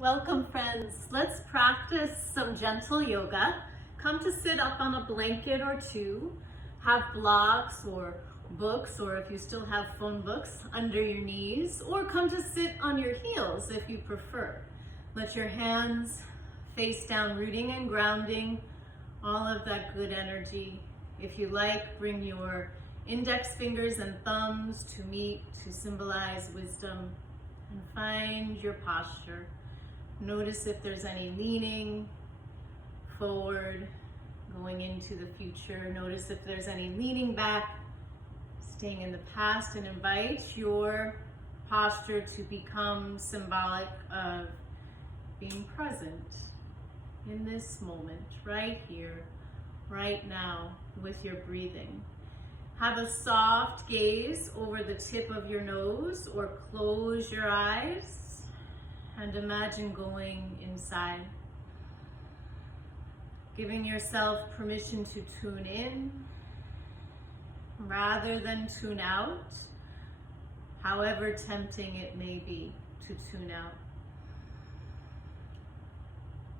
Welcome, friends. Let's practice some gentle yoga. Come to sit up on a blanket or two. Have blocks or books, or if you still have phone books, under your knees, or come to sit on your heels if you prefer. Let your hands face down, rooting and grounding all of that good energy. If you like, bring your index fingers and thumbs to meet to symbolize wisdom, and find your posture. Notice if there's any leaning forward, going into the future. Notice if there's any leaning back, staying in the past, and invite your posture to become symbolic of being present in this moment, right here, right now, with your breathing. Have a soft gaze over the tip of your nose, or close your eyes and imagine going inside. Giving yourself permission to tune in rather than tune out, however tempting it may be to tune out.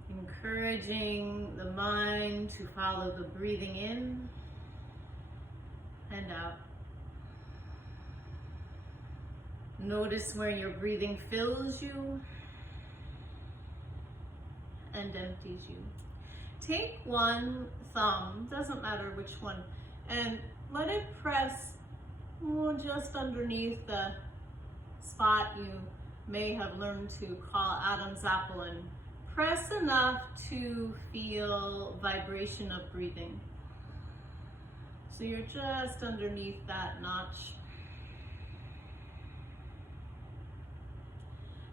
Encouraging the mind to follow the breathing in and out. Notice where your breathing fills you and empties you. Take one thumb, doesn't matter which one, and let it press just underneath the spot you may have learned to call Adam's apple, and press enough to feel vibration of breathing. So you're just underneath that notch.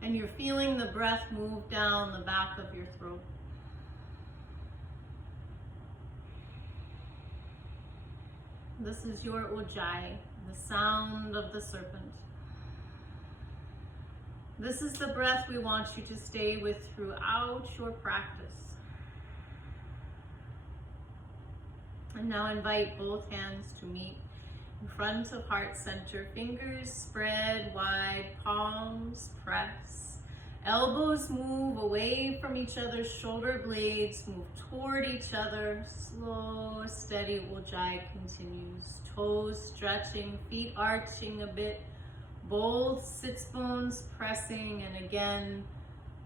And you're feeling the breath move down the back of your throat. This is your Ujjayi, the sound of the serpent. This is the breath we want you to stay with throughout your practice. And now invite both hands to meet in front of heart center. Fingers spread wide, palms press. Elbows move away from each other, shoulder blades move toward each other. Slow, steady Ujjayi continues. Toes stretching, feet arching a bit. Both sits bones pressing, and again,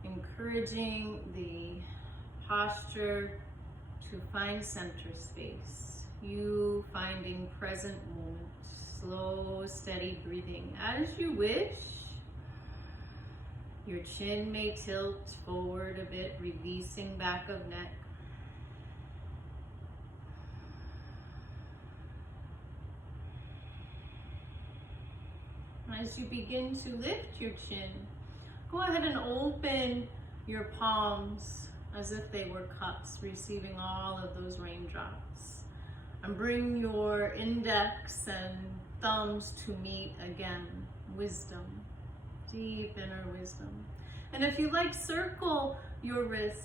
encouraging the posture to find center space. You finding present moment. Slow, steady breathing. As you wish, your chin may tilt forward a bit, releasing back of neck. As you begin to lift your chin, go ahead and open your palms as if they were cups, receiving all of those raindrops. And bring your index and thumbs to meet again. Wisdom, deep inner wisdom. And if you like, circle your wrists.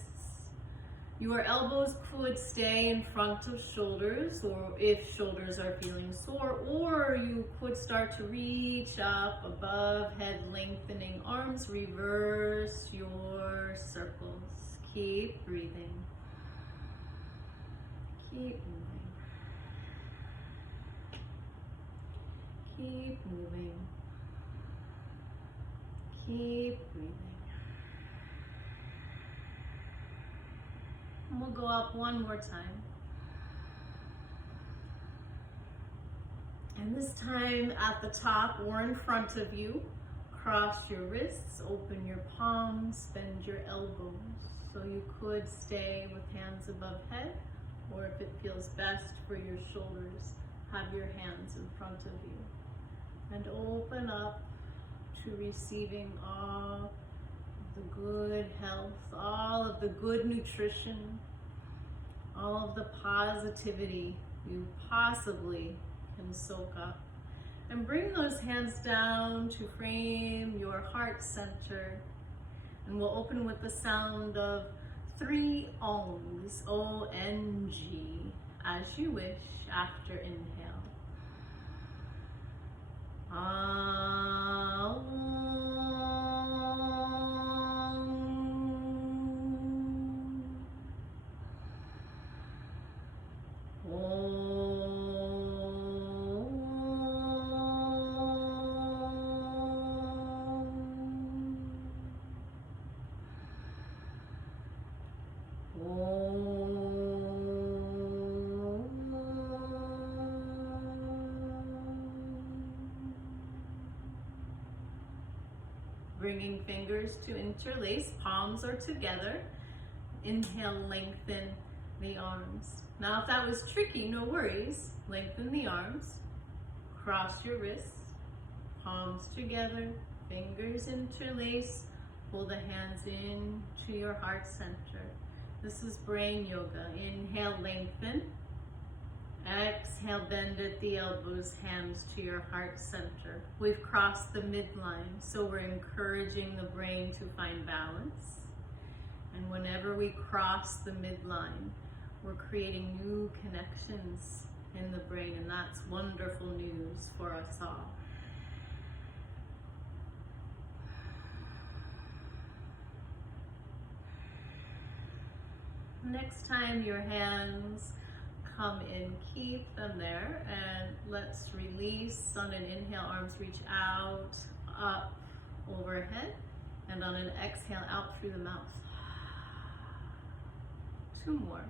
Your elbows could stay in front of shoulders, or if shoulders are feeling sore, or you could start to reach up above head, lengthening arms. Reverse your circles. Keep breathing. Keep moving. Keep moving. Keep breathing. And we'll go up one more time. And this time at the top or in front of you, cross your wrists, open your palms, bend your elbows. So you could stay with hands above head, or if it feels best for your shoulders, have your hands in front of you. And open up to receiving all the good health, all of the good nutrition, all of the positivity you possibly can soak up. And bring those hands down to frame your heart center. And we'll open with the sound of 3 Oms, O-N-G, as you wish after inhale. Om. bringing fingers to interlace, palms are together. Inhale, lengthen the arms. Now if that was tricky, no worries. Lengthen the arms, cross your wrists, palms together, fingers interlace, pull the hands in to your heart center. This is brain yoga. Inhale, lengthen. Exhale, bend at the elbows, hands to your heart center. We've crossed the midline, so we're encouraging the brain to find balance. And whenever we cross the midline, we're creating new connections in the brain, and that's wonderful news for us all. Next time your hands come in, keep them there, and let's release. On an inhale, arms reach out, up, overhead, and on an exhale, out through the mouth. 2 more.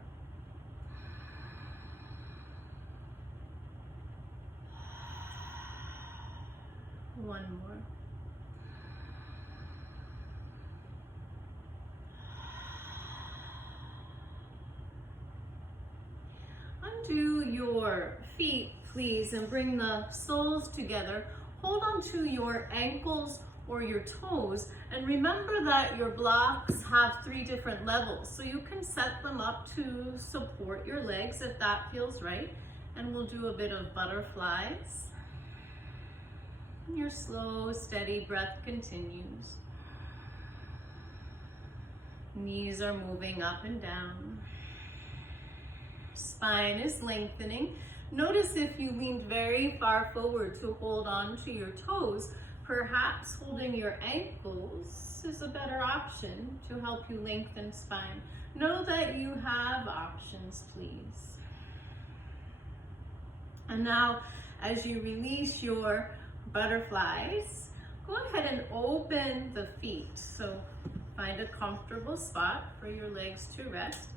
One more. Undo your feet, please, and bring the soles together. Hold on to your ankles or your toes, and remember that your blocks have 3 different levels, so you can set them up to support your legs if that feels right. And we'll do a bit of butterflies. And your slow, steady breath continues. Knees are moving up and down. Spine is lengthening. Notice if you leaned very far forward to hold on to your toes, perhaps holding your ankles is a better option to help you lengthen spine. Know that you have options, please. And now, as you release your butterflies, go ahead and open the feet. So find a comfortable spot for your legs to rest,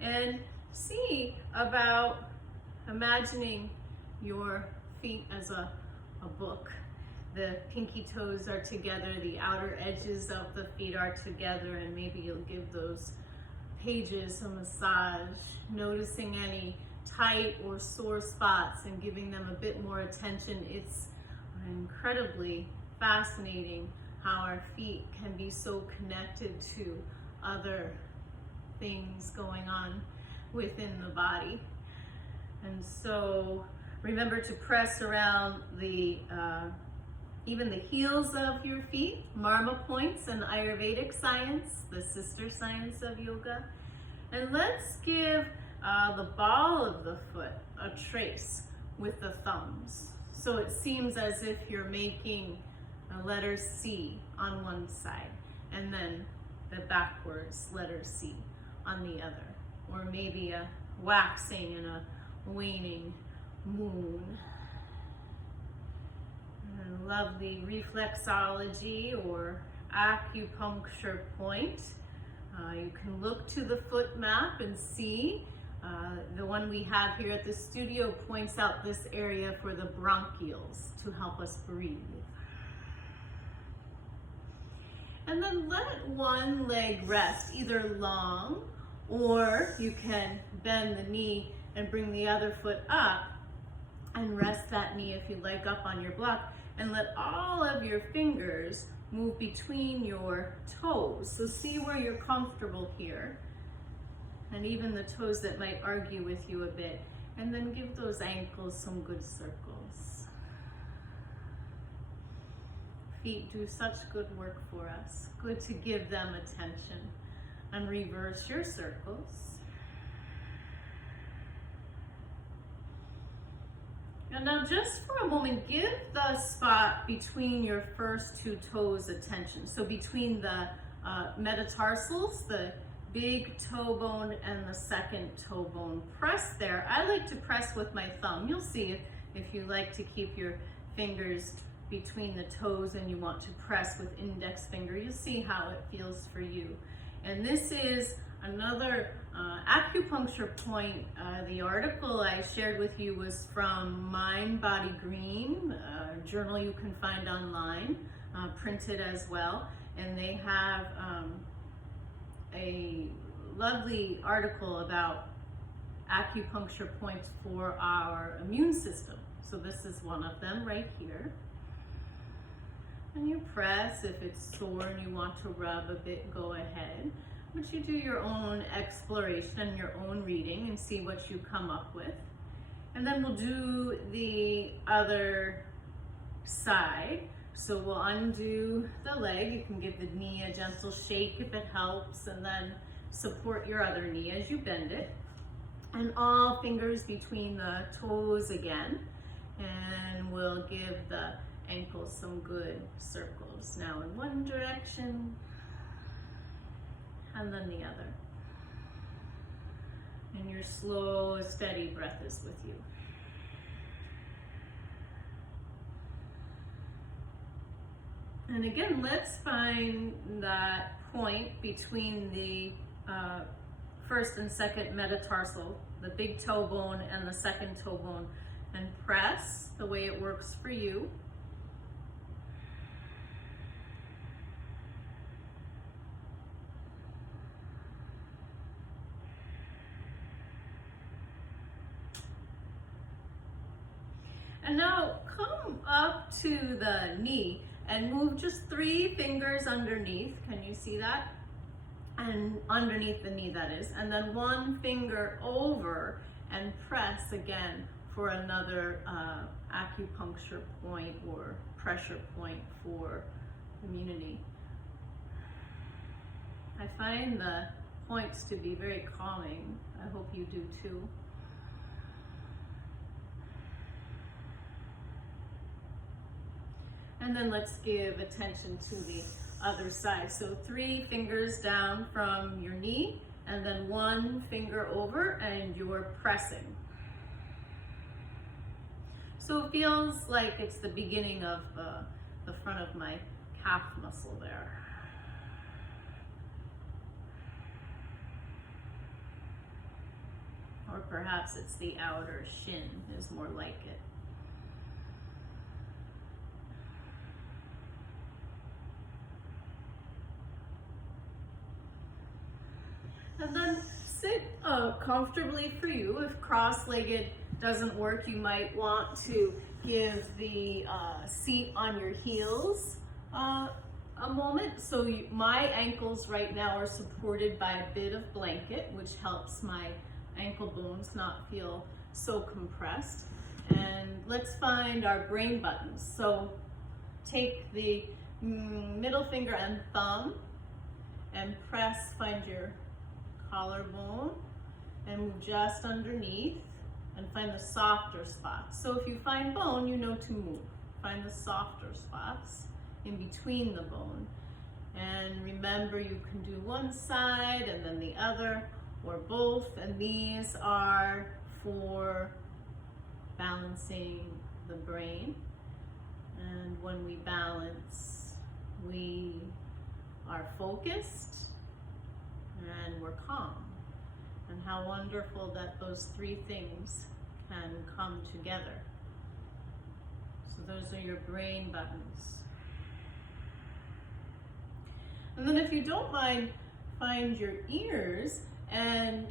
and see about imagining your feet as a book. The pinky toes are together, the outer edges of the feet are together, and maybe you'll give those pages a massage, noticing any tight or sore spots and giving them a bit more attention. It's incredibly fascinating how our feet can be so connected to other things going on within the body. And so remember to press around the even the heels of your feet, marma points, an Ayurvedic science, the sister science of yoga. And let's give the ball of the foot a trace with the thumbs. So it seems as if you're making a letter C on one side, and then the backwards letter C on the other. Or maybe a waxing and a waning moon. And lovely reflexology or acupuncture point. You can look to the foot map and see. The one we have here at the studio points out this area for the bronchioles to help us breathe. And then let one leg rest, either long, or you can bend the knee and bring the other foot up and rest that knee, if you like, up on your block, and let all of your fingers move between your toes. So see where you're comfortable here, and even the toes that might argue with you a bit, and then give those ankles some good circles. Feet do such good work for us. Good to give them attention. And reverse your circles. And now just for a moment, give the spot between your first 2 toes attention. So between the metatarsals, the big toe bone and the second toe bone. Press there. I like to press with my thumb. You'll see if you like to keep your fingers between the toes and you want to press with index finger, you'll see how it feels for you. And this is Another acupuncture point, the article I shared with you was from Mind Body Green, a journal you can find online, printed as well. And they have a lovely article about acupuncture points for our immune system. So this is one of them right here. And you press. If it's sore and you want to rub a bit, go ahead. But you do your own exploration, your own reading, and see what you come up with. And then we'll do the other side. So we'll undo the leg. You can give the knee a gentle shake if it helps, and then support your other knee as you bend it. And all fingers between the toes again. And we'll give the ankles some good circles. Now in one direction, and then the other. And your slow, steady breath is with you. And again, let's find that point between the first and second metatarsal, the big toe bone and the second toe bone, and press the way it works for you. And now come up to the knee and move just 3 fingers underneath. Can you see that? And underneath the knee, that is. And then 1 finger over and press again for another acupuncture point or pressure point for immunity. I find the points to be very calming. I hope you do too. And then let's give attention to the other side. So 3 fingers down from your knee, and then 1 finger over, and you're pressing. So it feels like it's the beginning of the front of my calf muscle there. Or perhaps it's the outer shin is more like it. And then sit comfortably for you. If cross-legged doesn't work, you might want to give the seat on your heels a moment. So my ankles right now are supported by a bit of blanket, which helps my ankle bones not feel so compressed. And let's find our brain buttons. So take the middle finger and thumb and press, find your collarbone and move just underneath and find the softer spots. So if you find bone, you know to move. Find the softer spots in between the bone. And remember, you can do one side and then the other or both, and these are for balancing the brain. And when we balance, we are focused and we're calm. And how wonderful that those 3 things can come together. So those are your brain buttons. And then if you don't mind, find your ears, and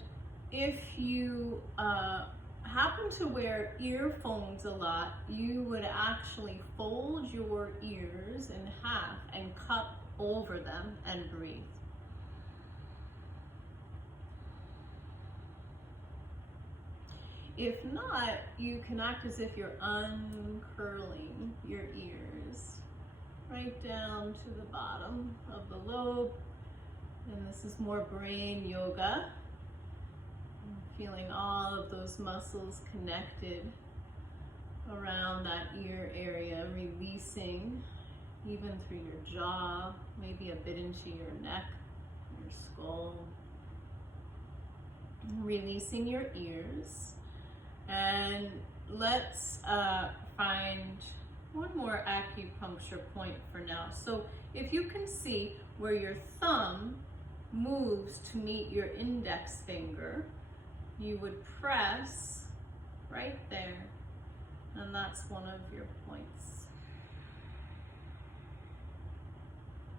if you happen to wear earphones a lot, you would actually fold your ears in half and cup over them and breathe. If not, you can act as if you're uncurling your ears right down to the bottom of the lobe. And this is more brain yoga. Feeling all of those muscles connected around that ear area, releasing even through your jaw, maybe a bit into your neck, your skull. Releasing your ears. And let's find one more acupuncture point for now. So if you can see where your thumb moves to meet your index finger, you would press right there, and that's one of your points.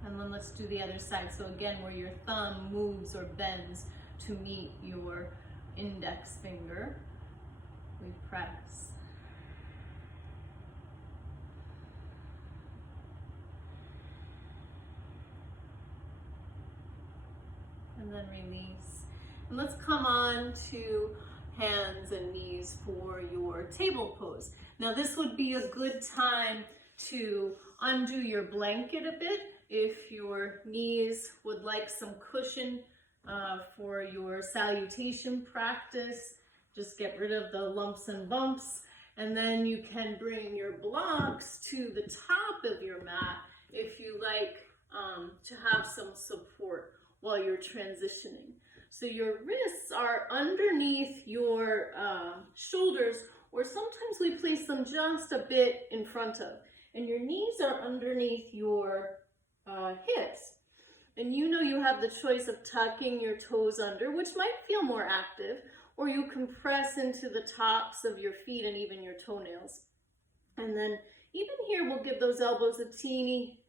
And then let's do the other side. So again, where your thumb moves or bends to meet your index finger, we press. And then release. And let's come on to hands and knees for your table pose. Now this would be a good time to undo your blanket a bit if your knees would like some cushion for your salutation practice. Just get rid of the lumps and bumps, and then you can bring your blocks to the top of your mat if you like to have some support while you're transitioning. So your wrists are underneath your shoulders, or sometimes we place them just a bit in front of, and your knees are underneath your hips. And you know you have the choice of tucking your toes under, which might feel more active, or you can press into the tops of your feet and even your toenails. And then even here, we'll give those elbows a teeny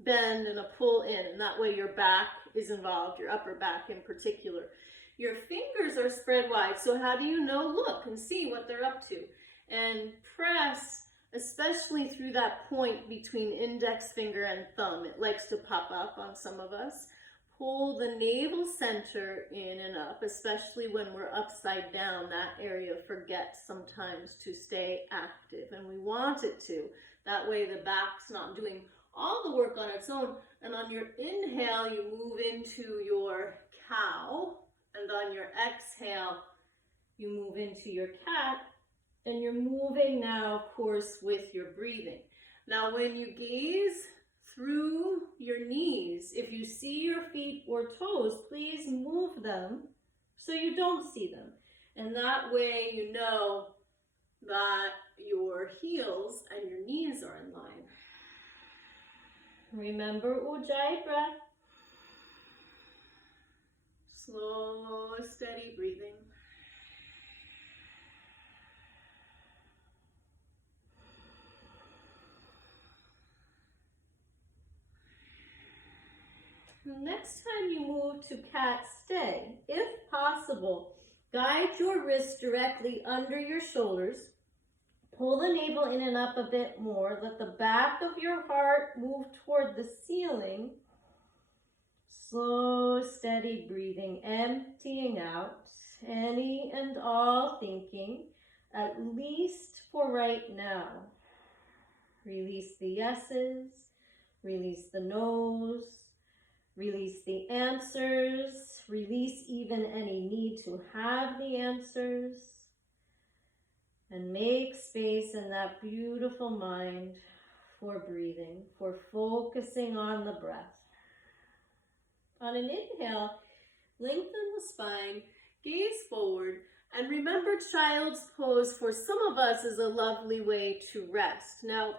bend and a pull in, and that way your back is involved, your upper back in particular. Your fingers are spread wide, so how do you know? Look and see what they're up to. And press, especially through that point between index finger and thumb. It likes to pop up on some of us. Pull the navel center in and up, especially when we're upside down. That area forgets sometimes to stay active, and we want it to. That way the back's not doing all the work on its own. And on your inhale, you move into your cow, and on your exhale, you move into your cat, and you're moving now, of course, with your breathing. Now, when you gaze through your knees, if you see your feet or toes, please move them so you don't see them. And that way you know that your heels and your knees are in line. Remember Ujjayi breath. Slow, steady breathing. Next time you move to cat stay, if possible, guide your wrists directly under your shoulders. Pull the navel in and up a bit more. Let the back of your heart move toward the ceiling. Slow, steady breathing, emptying out any and all thinking, at least for right now. Release the yeses, release the no's, release the answers, release even any need to have the answers, and make space in that beautiful mind for breathing, for focusing on the breath. On an inhale, lengthen the spine, gaze forward, and remember child's pose for some of us is a lovely way to rest. Now,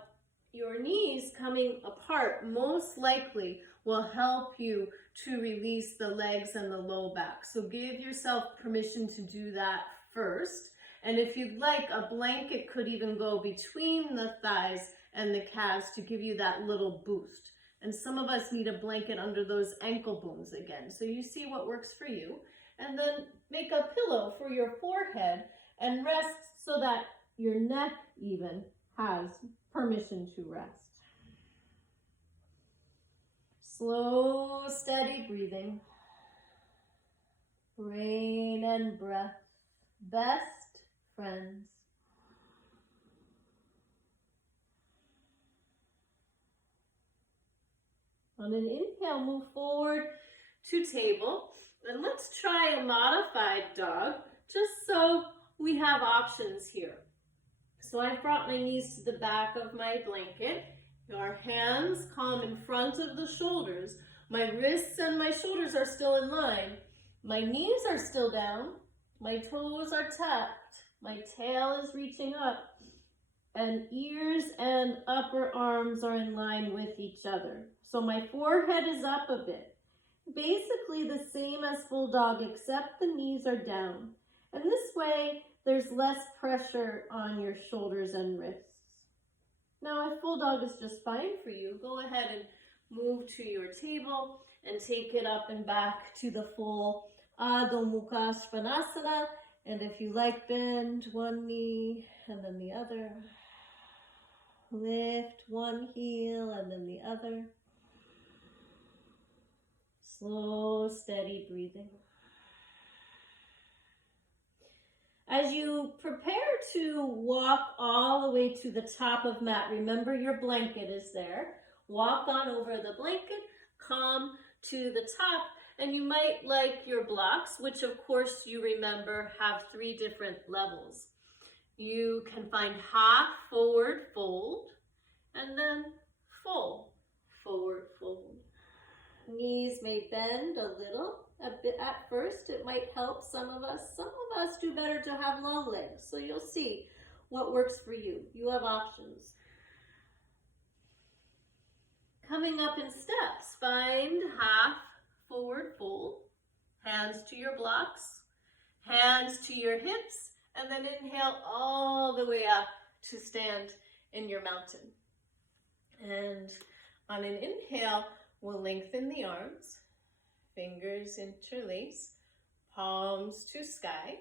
your knees coming apart most likely will help you to release the legs and the low back. So give yourself permission to do that first. And if you'd like, a blanket could even go between the thighs and the calves to give you that little boost. And some of us need a blanket under those ankle bones again. So you see what works for you. And then make a pillow for your forehead and rest so that your neck even has permission to rest. Slow, steady breathing. Brain and breath, best friends. On an inhale, move forward to table. And let's try a modified dog, just so we have options here. So I've brought my knees to the back of my blanket. Our hands calm in front of the shoulders. My wrists and my shoulders are still in line. My knees are still down. My toes are tapped. My tail is reaching up. And ears and upper arms are in line with each other. So my forehead is up a bit. Basically the same as full dog, except the knees are down. And this way, there's less pressure on your shoulders and wrists. Now, if full dog is just fine for you, go ahead and move to your table and take it up and back to the full Adho Mukha Svanasana. And if you like, bend one knee and then the other. Lift one heel and then the other. Slow, steady breathing. As you prepare to walk all the way to the top of mat, remember your blanket is there. Walk on over the blanket, come to the top, and you might like your blocks, which of course you remember have 3 different levels. You can find half forward fold, and then full forward fold. Knees may bend a little, a bit at first. It might help some of us. Some of us do better to have long legs. So you'll see what works for you. You have options. Coming up in steps, find half forward fold. Hands to your blocks, hands to your hips, and then inhale all the way up to stand in your mountain. And on an inhale, we'll lengthen the arms, fingers interlace, palms to sky.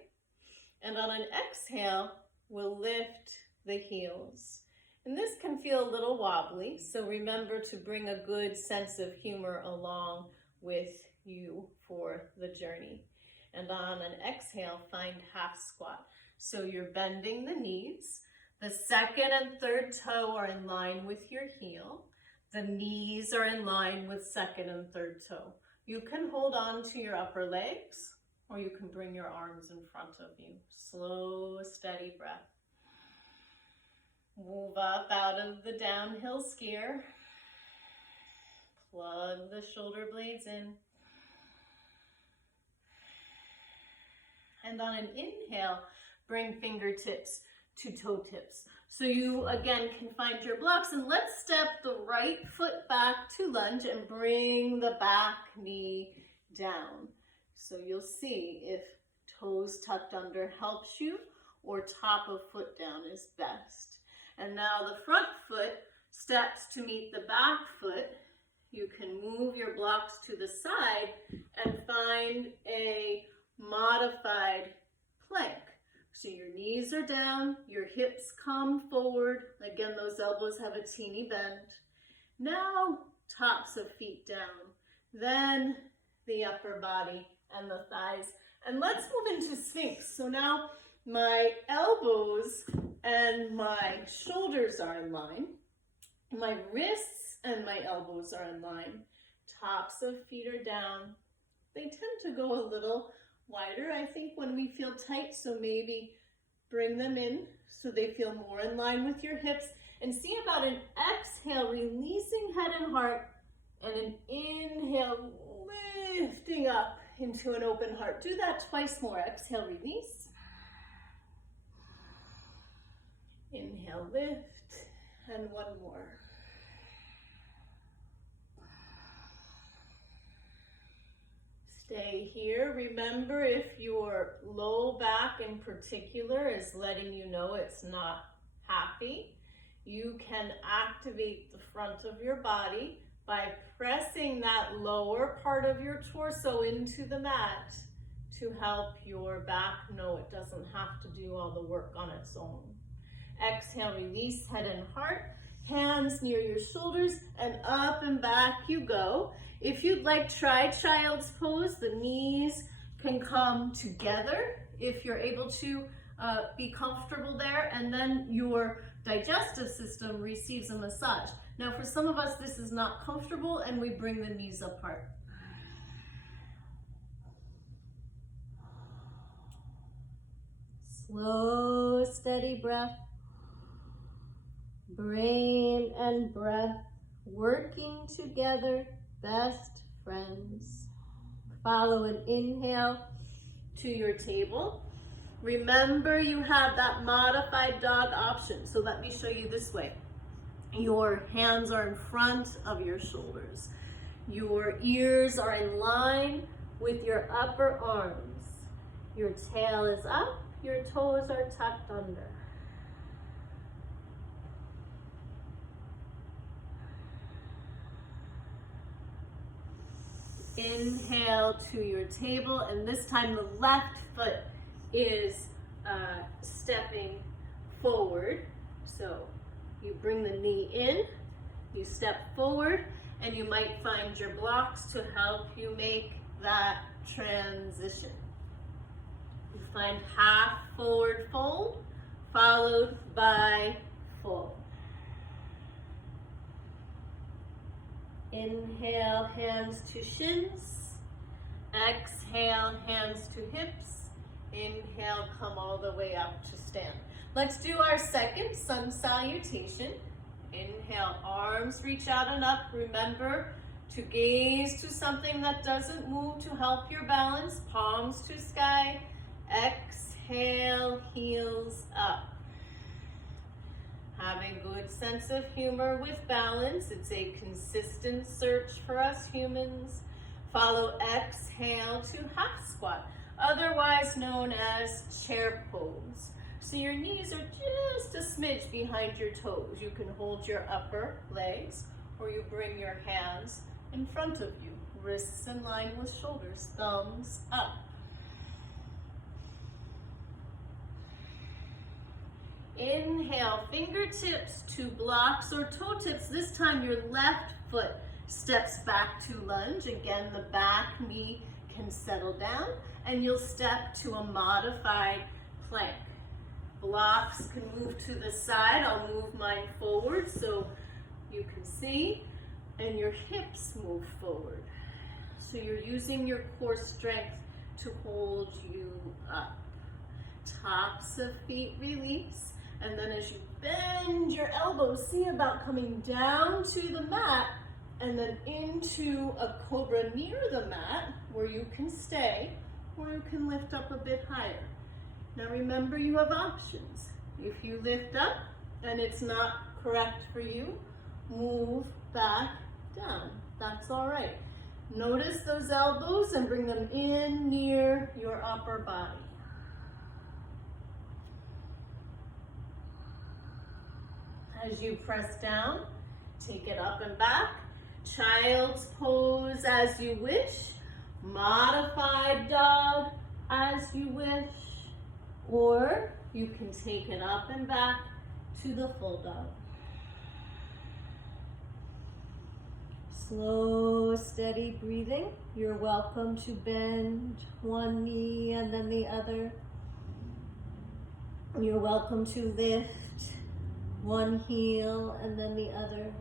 And on an exhale, we'll lift the heels. And this can feel a little wobbly, so remember to bring a good sense of humor along with you for the journey. And on an exhale, find half squat. So you're bending the knees. The second and third toe are in line with your heel. The knees are in line with second and third toe. You can hold on to your upper legs, or you can bring your arms in front of you. Slow, steady breath. Move up out of the downhill skier. Plug the shoulder blades in. And on an inhale, bring fingertips to toe tips. So you, again, can find your blocks, and let's step the right foot back to lunge and bring the back knee down. So you'll see if toes tucked under helps you, or top of foot down is best. And now the front foot steps to meet the back foot. You can move your blocks to the side and find a modified plank. So your knees are down, your hips come forward. Again, those elbows have a teeny bend. Now, tops of feet down. Then the upper body and the thighs. And let's move into Sphinx. So now my elbows and my shoulders are in line. My wrists and my elbows are in line. Tops of feet are down. They tend to go a little wider, I think, when we feel tight, so maybe bring them in so they feel more in line with your hips. And see about an exhale, releasing head and heart, and an inhale, lifting up into an open heart. Do that twice more. Exhale, release. Inhale, lift, and one more. Stay here. Remember, if your low back in particular is letting you know it's not happy, you can activate the front of your body by pressing that lower part of your torso into the mat to help your back know it doesn't have to do all the work on its own. Exhale, release head and heart. Hands near your shoulders, and up and back you go. If you'd like, try child's pose. The knees can come together if you're able to be comfortable there, and then your digestive system receives a massage. Now, for some of us, this is not comfortable, and we bring the knees apart. Slow, steady breath. Brain and breath working together, best friends. Follow an inhale to your table. Remember, you have that modified dog option. So let me show you this way. Your hands are in front of your shoulders. Your ears are in line with your upper arms. Your tail is up, your toes are tucked under. Inhale to your table, and this time the left foot is stepping forward. So you bring the knee in, you step forward, and you might find your blocks to help you make that transition. You find half forward fold, followed by fold. Inhale, hands to shins. Exhale, hands to hips. Inhale, come all the way up to stand. Let's do our second Sun Salutation. Inhale, arms reach out and up. Remember to gaze to something that doesn't move to help your balance. Palms to sky. Exhale, heels up. Have a good sense of humor with balance. It's a consistent search for us humans. Follow exhale to half squat, otherwise known as chair pose. So your knees are just a smidge behind your toes. You can hold your upper legs, or you bring your hands in front of you. Wrists in line with shoulders, thumbs up. Inhale, fingertips to blocks or toe tips. This time your left foot steps back to lunge. Again, the back knee can settle down, and you'll step to a modified plank. Blocks can move to the side. I'll move mine forward so you can see, and your hips move forward. So you're using your core strength to hold you up. Tops of feet release. And then as you bend your elbows, see about coming down to the mat and then into a cobra near the mat where you can stay, or you can lift up a bit higher. Now remember, you have options. If you lift up and it's not correct for you, move back down. That's all right. Notice those elbows and bring them in near your upper body. As you press down, take it up and back. Child's pose as you wish. Modified dog as you wish. Or you can take it up and back to the full dog. Slow, steady breathing. You're welcome to bend one knee and then the other. You're welcome to lift one heel and then the other.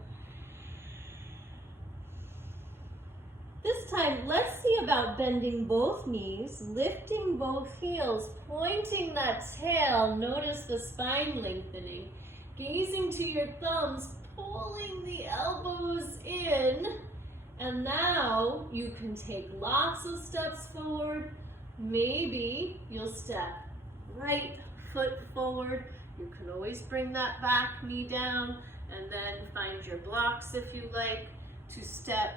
This time, let's see about bending both knees, lifting both heels, pointing that tail. Notice the spine lengthening. Gazing to your thumbs, pulling the elbows in. And now you can take lots of steps forward. Maybe you'll step right foot forward. You can always bring that back knee down and then find your blocks if you like to step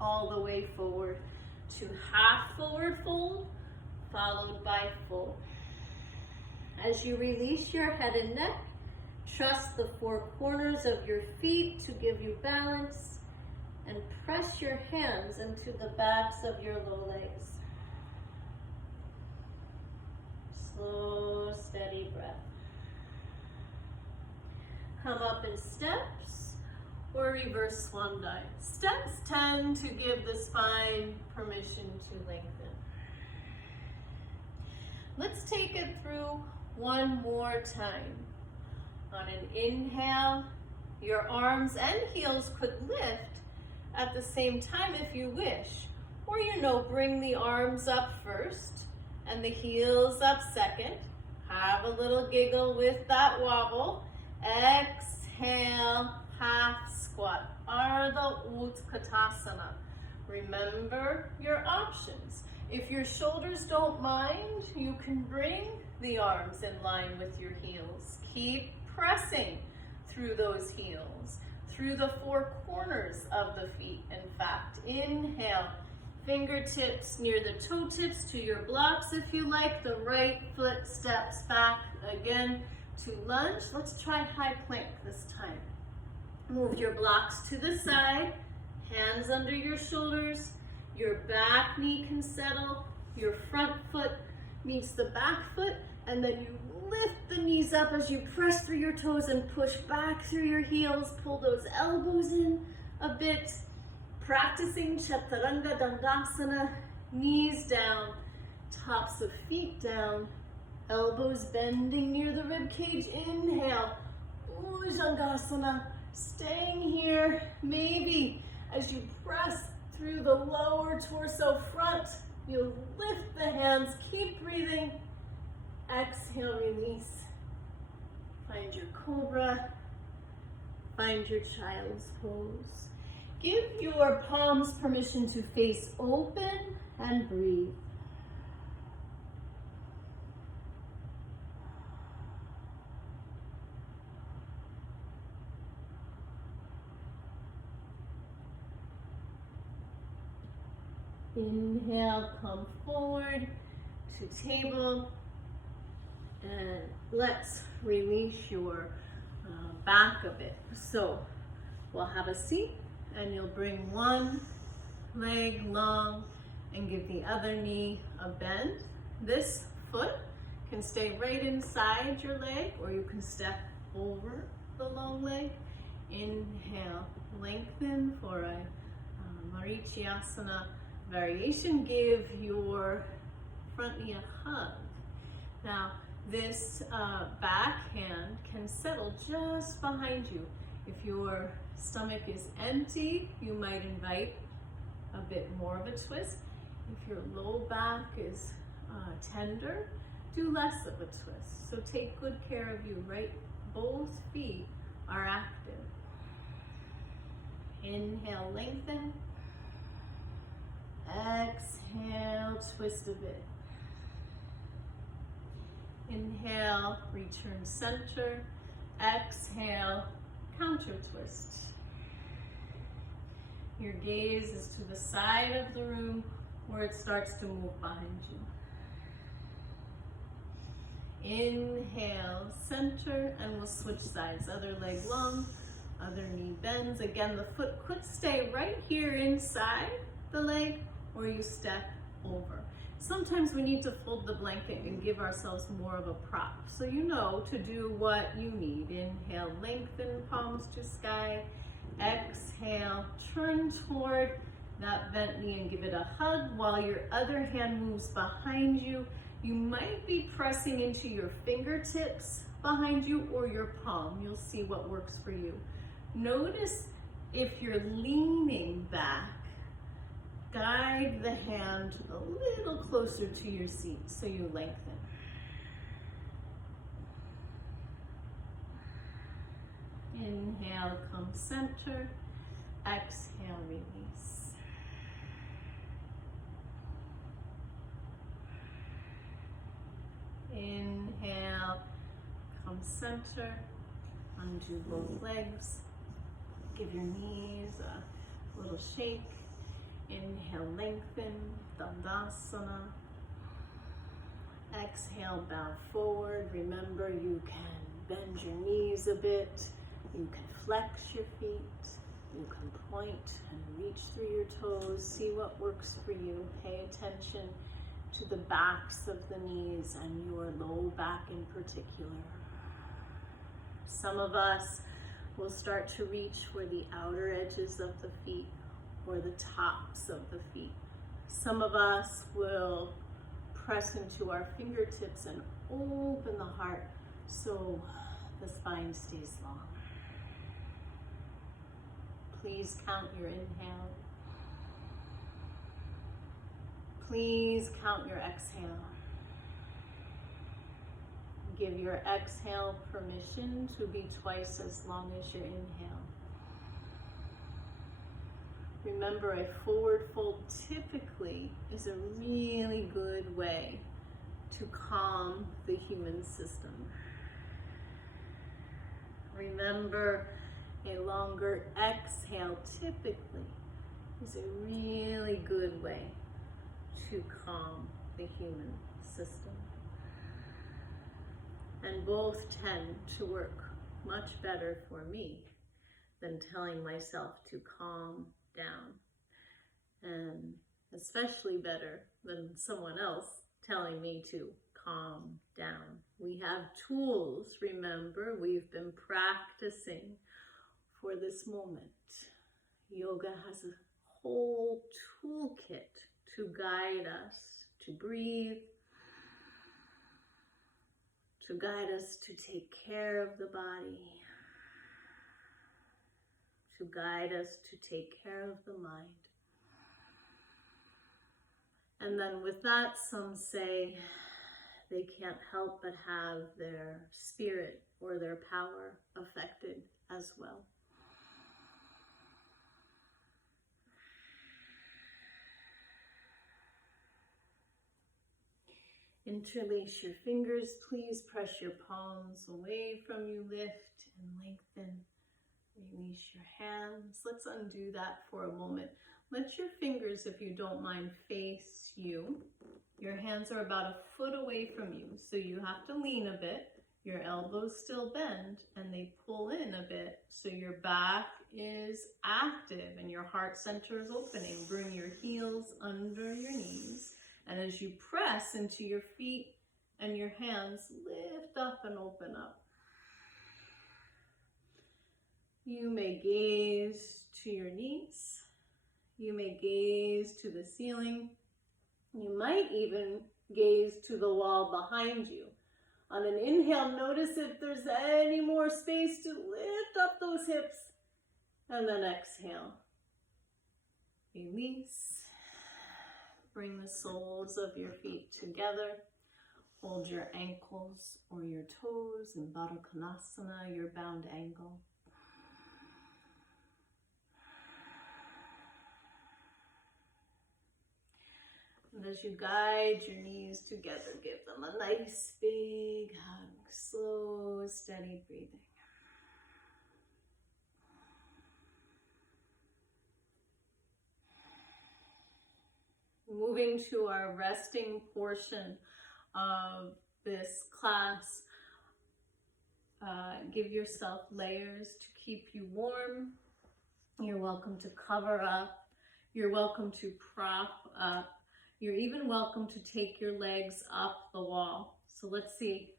all the way forward to half forward fold, followed by full. As you release your head and neck, trust the four corners of your feet to give you balance, and press your hands into the backs of your low legs. Slow, steady breath. Come up in steps or reverse swan dive. Steps tend to give the spine permission to lengthen. Let's take it through one more time. On an inhale, your arms and heels could lift at the same time if you wish. Or, bring the arms up first and the heels up second. Have a little giggle with that wobble. Exhale, half squat, Ardha Utkatasana. Remember your options. If your shoulders don't mind, you can bring the arms in line with your heels. Keep pressing through those heels, through the four corners of the feet. In fact, inhale, fingertips near the toe tips to your blocks if you like. The right foot steps back again to lunge. Let's try high plank this time. Move your blocks to the side, hands under your shoulders. Your back knee can settle. Your front foot meets the back foot, and then you lift the knees up as you press through your toes and push back through your heels. Pull those elbows in a bit. Practicing Chaturanga Dandasana, knees down, tops of feet down, elbows bending near the rib cage. Inhale, Bhujangasana, staying here. Maybe as you press through the lower torso front, you'll lift the hands, keep breathing. Exhale, release. Find your cobra, find your child's pose. Give your palms permission to face open and breathe. Inhale, come forward to table, and let's release your back a bit. So we'll have a seat, and you'll bring one leg long and give the other knee a bend. This foot can stay right inside your leg, or you can step over the long leg. Inhale, lengthen for a Marichyasana variation. Give your front knee a hug. Now, this back hand can settle just behind you. If your stomach is empty, you might invite a bit more of a twist. If your low back is tender, do less of a twist. So take good care of you, right? Both feet are active. Inhale, lengthen. Exhale, twist a bit. Inhale, return center. Exhale, counter twist. Your gaze is to the side of the room where it starts to move behind you. Inhale, center, and we'll switch sides. Other leg long, other knee bends. Again, the foot could stay right here inside the leg, or you step over. Sometimes we need to fold the blanket and give ourselves more of a prop. So you know to do what you need. Inhale, lengthen, palms to sky. Exhale, turn toward that bent knee and give it a hug while your other hand moves behind you. You might be pressing into your fingertips behind you or your palm. You'll see what works for you. Notice if you're leaning back, guide the hand a little closer to your seat so you lengthen. Inhale, come center. Exhale, release. Inhale, come center. Undo both legs. Give your knees a little shake. Inhale, lengthen, Dandasana. Exhale, bow forward. Remember, you can bend your knees a bit. You can flex your feet. You can point and reach through your toes. See what works for you. Pay attention to the backs of the knees and your low back in particular. Some of us will start to reach where the outer edges of the feet or the tops of the feet. Some of us will press into our fingertips and open the heart so the spine stays long. Please count your inhale. Please count your exhale. Give your exhale permission to be twice as long as your inhale. Remember, a forward fold typically is a really good way to calm the human system. Remember, A longer exhale typically is a really good way to calm the human system. And both tend to work much better for me than telling myself to calm down. And especially better than someone else telling me to calm down. We have tools, remember, we've been practicing for this moment. Yoga has a whole toolkit to guide us to breathe, to guide us to take care of the body, to guide us to take care of the mind. And then with that, some say they can't help but have their spirit or their power affected as well. Interlace your fingers, please. Press your palms away from you. Lift and lengthen. Release your hands. Let's undo that for a moment. Let your fingers, if you don't mind, face you. Your hands are about a foot away from you, so you have to lean a bit. Your elbows still bend and they pull in a bit, so your back is active and your heart center is opening. Bring your heels under your knees, and as you press into your feet and your hands, lift up and open up. You may gaze to your knees. You may gaze to the ceiling. You might even gaze to the wall behind you. On an inhale, notice if there's any more space to lift up those hips. And then exhale. Release. Bring the soles of your feet together. Hold your ankles or your toes in Baddha Konasana, your bound angle. And as you guide your knees together, give them a nice big hug. Slow, steady breathing. Moving to our resting portion of this class, give yourself layers to keep you warm. You're welcome to cover up. You're welcome to prop up. You're even welcome to take your legs up the wall. So let's see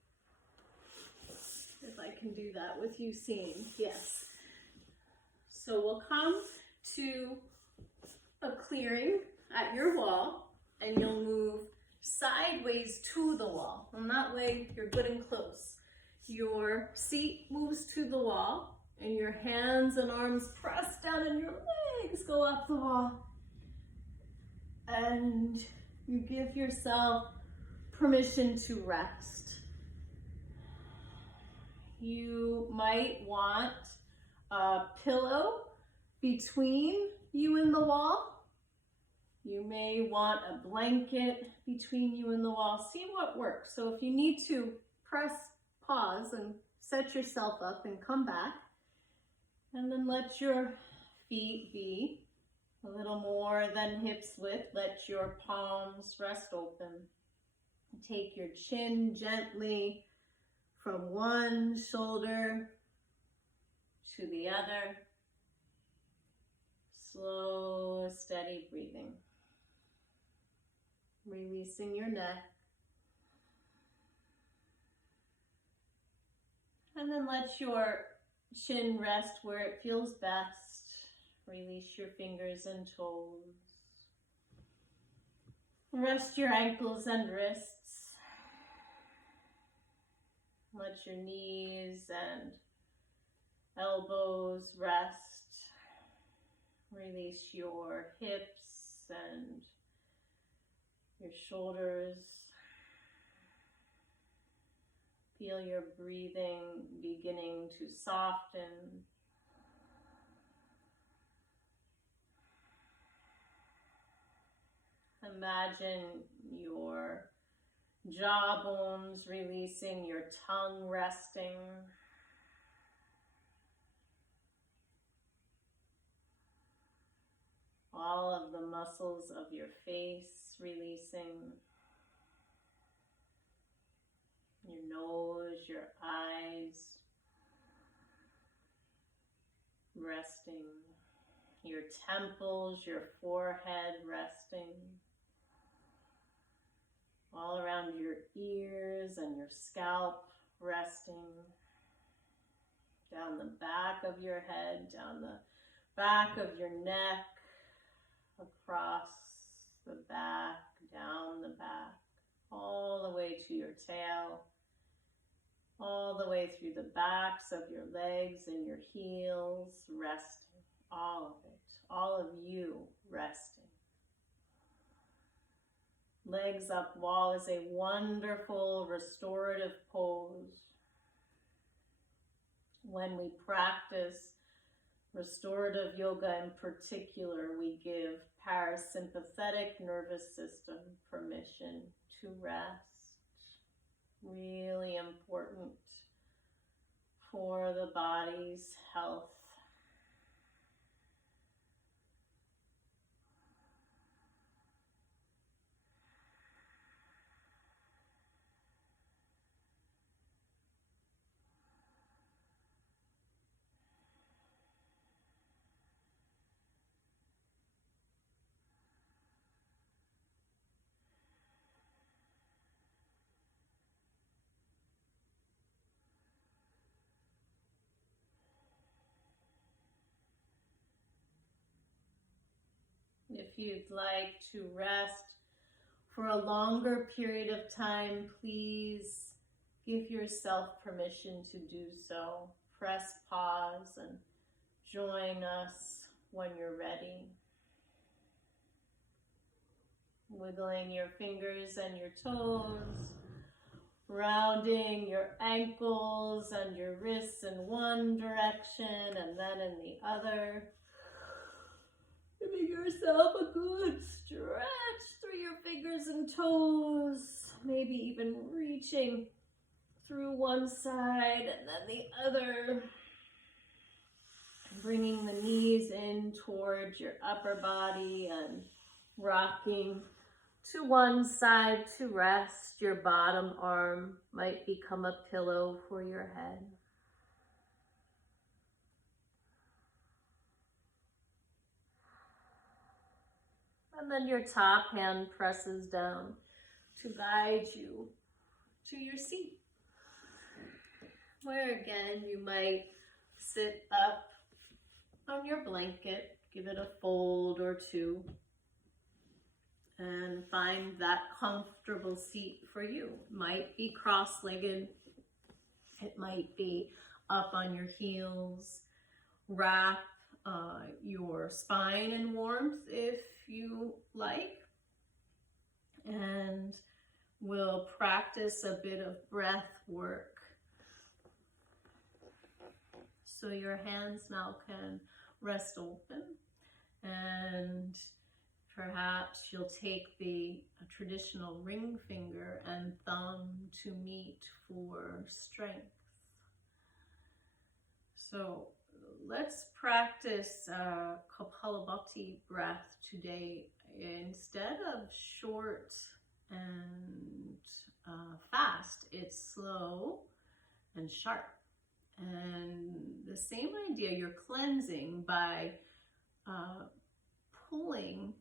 if I can do that with you seeing. Yes. So we'll come to a clearing at your wall, and you'll move sideways to the wall. And that way you're good and close. Your seat moves to the wall, and your hands and arms press down, and your legs go up the wall. And you give yourself permission to rest. You might want a pillow between you and the wall. You may want a blanket between you and the wall. See what works. So if you need to press pause and set yourself up and come back, and then let your feet be a little more than hips width. Let your palms rest open. Take your chin gently from one shoulder to the other. Slow, steady breathing. Releasing your neck. And then let your chin rest where it feels best. Release your fingers and toes. Rest your ankles and wrists. Let your knees and elbows rest. Release your hips and your shoulders. Feel your breathing beginning to soften. Imagine your jawbones releasing, your tongue resting. all of the muscles of your face releasing. Your nose, your eyes resting. Your temples, your forehead resting. All around your ears and your scalp resting. Down the back of your head, down the back of your neck, across the back, down the back, all the way to your tail, all the way through the backs of your legs and your heels, resting, all of it, all of you resting. Legs up wall is a wonderful restorative pose. When we practice restorative yoga in particular, we give parasympathetic nervous system permission to rest. Really important for the body's health. If you'd like to rest for a longer period of time, please give yourself permission to do so. Press pause and join us when you're ready. Wiggling your fingers and your toes, rounding your ankles and your wrists in one direction and then in the other. Giving yourself a good stretch through your fingers and toes, maybe even reaching through one side and then the other. Bringing the knees in towards your upper body and rocking to one side to rest. Your bottom arm might become a pillow for your head. And then your top hand presses down to guide you to your seat, where again you might sit up on your blanket, give it a fold or two, and find that comfortable seat for you. It might be cross-legged, it might be up on your heels. Wrap your spine in warmth if you like, and we'll practice a bit of breath work. So your hands now can rest open, and perhaps you'll take the traditional ring finger and thumb to meet for strength. So let's practice Kapalabhati breath today. Instead of short and fast, it's slow and sharp. And the same idea, you're cleansing by pulling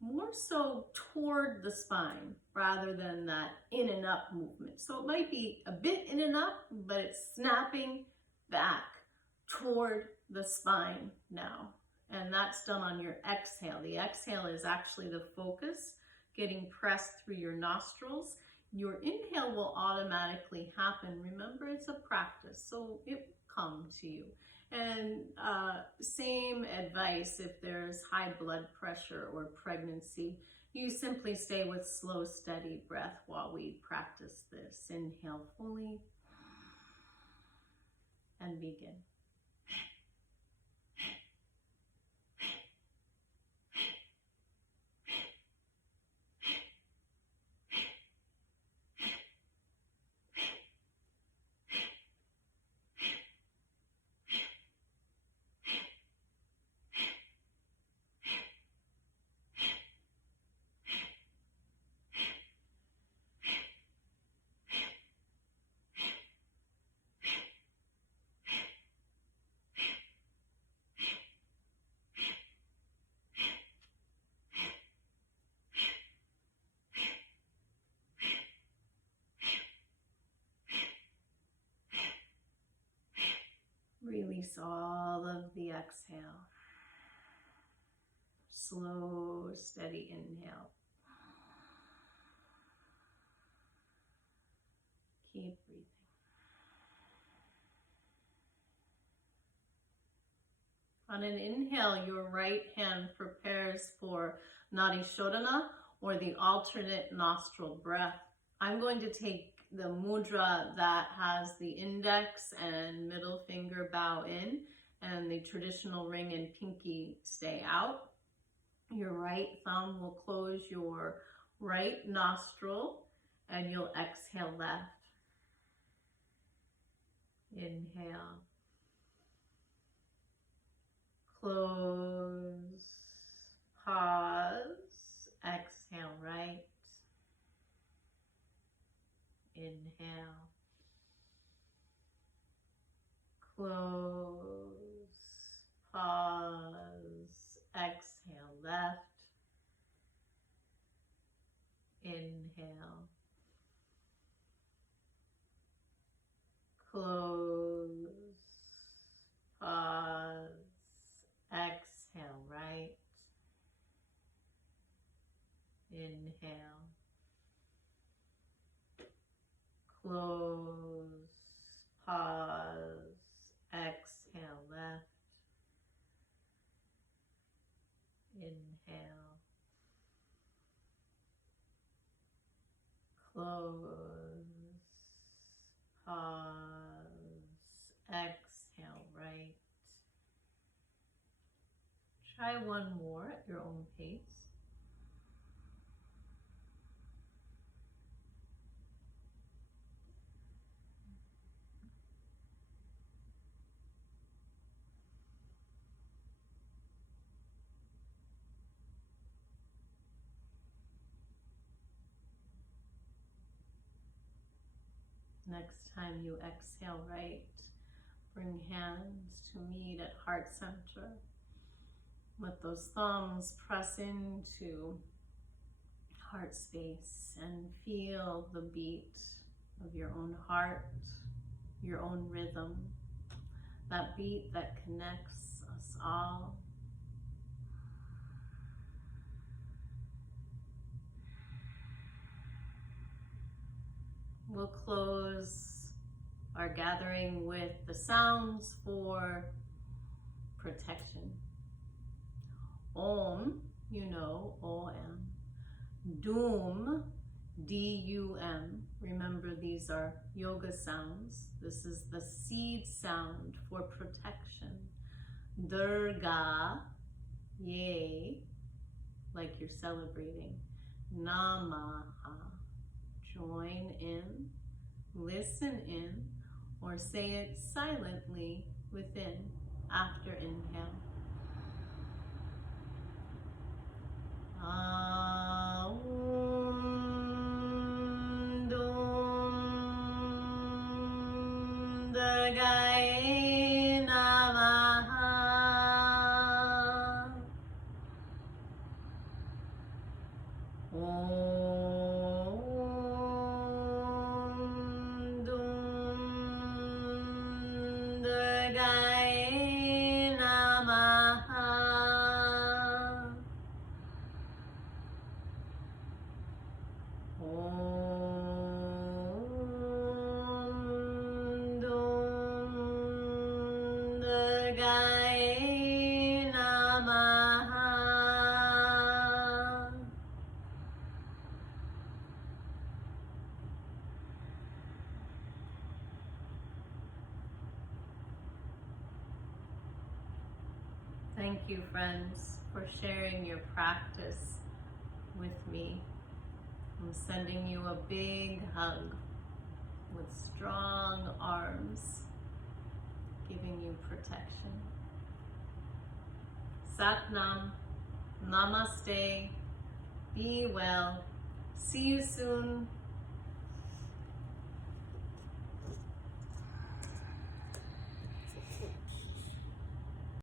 more so toward the spine rather than that in and up movement. So it might be a bit in and up, but it's snapping back toward the spine now. And that's done on your exhale. The exhale is actually the focus, getting pressed through your nostrils. Your inhale will automatically happen. Remember, it's a practice, so it will come to you. And same advice if there's high blood pressure or pregnancy. You simply stay with slow, steady breath while we practice this. Inhale fully and begin. Release all of the exhale. Slow, steady inhale. Keep breathing. On an inhale, your right hand prepares for Nadi Shodhana, or the alternate nostril breath. I'm going to take the mudra that has the index and middle finger bow in, and the traditional ring and pinky stay out. Your right thumb will close your right nostril, and you'll exhale left. Inhale. Close. Pause. Exhale right. Inhale. Close. Pause. Exhale left. Inhale. Close. Pause. Exhale right. Inhale. Close. Pause. Exhale left. Inhale. Close. Pause. Exhale right. Try one more at your own pace. Next time you exhale right, bring hands to meet at heart center. Let those thumbs press into heart space and feel the beat of your own heart, your own rhythm, that beat that connects us all. We'll close our gathering with the sounds for protection. Om, you know, O-M. Doom, D-U-M. Remember, these are yoga sounds. This is the seed sound for protection. Durga, yay, like you're celebrating. Namaha. Join in, listen in, or say it silently within after inhale. Aum Dum Durgaye Namaha. Om Thank you, friends, for sharing your practice with me. I'm sending you a big hug with strong arms, giving you protection. Satnam, Namaste, be well, see you soon.